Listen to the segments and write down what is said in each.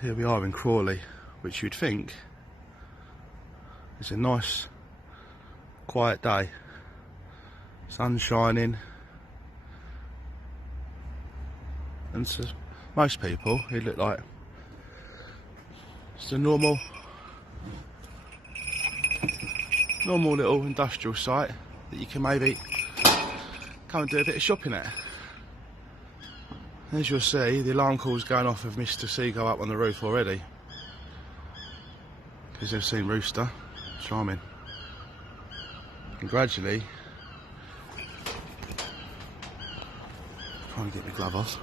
Here we are in Crawley, which you'd think is a nice quiet day. Sun shining, and to most people it looked like it's a normal little industrial site that you can maybe come and do a bit of shopping at. As you'll see, the alarm call's going off of Mr. Seagull up on the roof already, because they've seen Rooster. Charming. And gradually, trying to get my glove off.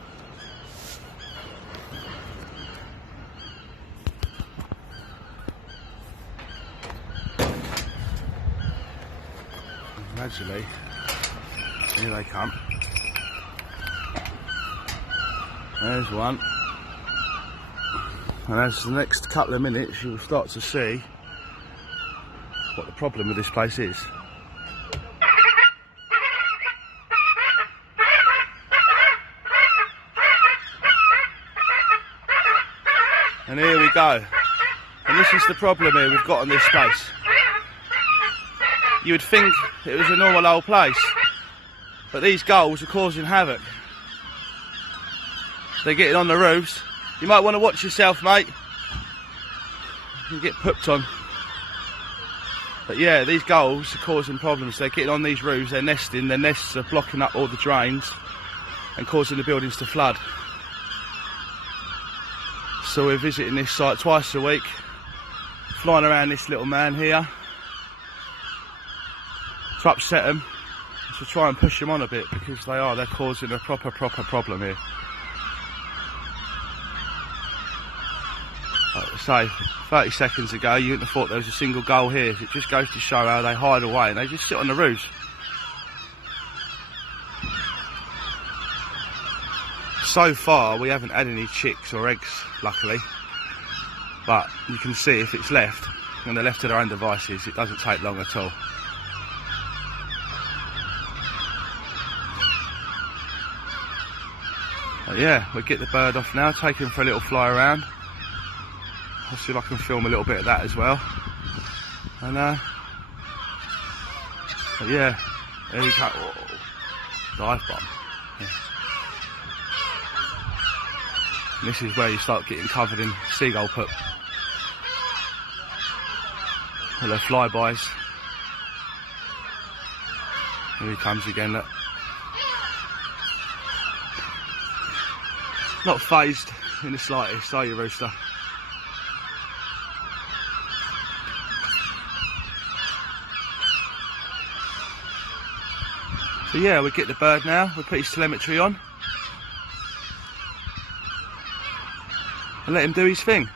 And gradually, here they come. There's one. And as the next couple of minutes, you'll start to see what the problem with this place is. And here we go. And this is the problem here we've got in this space. You would think it was a normal old place, but these gulls are causing havoc. They're getting on the roofs. You might want to watch yourself, mate. You get pooped on. But yeah, these gulls are causing problems. They're getting on these roofs, they're nesting, their nests are blocking up all the drains and causing the buildings to flood. So we're visiting this site twice a week, flying around this little man here to upset them, to try and push them on a bit, because they're causing a proper problem here. Like I say, 30 seconds ago you wouldn't have thought there was a single gull here. It just goes to show how they hide away and they just sit on the roofs. So far we haven't had any chicks or eggs, luckily, but you can see if it's left and they're left to their own devices, it doesn't take long at all. But yeah, we'll get the bird off now, take him for a little fly around. I'll see if I can film a little bit of that as well. And but yeah, there we go. Oh, dive bomb. Yeah. And this is where you start getting covered in seagull poop. Hello, flybys. Here he comes again, look. Not phased in the slightest, are you, Rooster? So yeah, we get the bird now, we put his telemetry on and let him do his thing.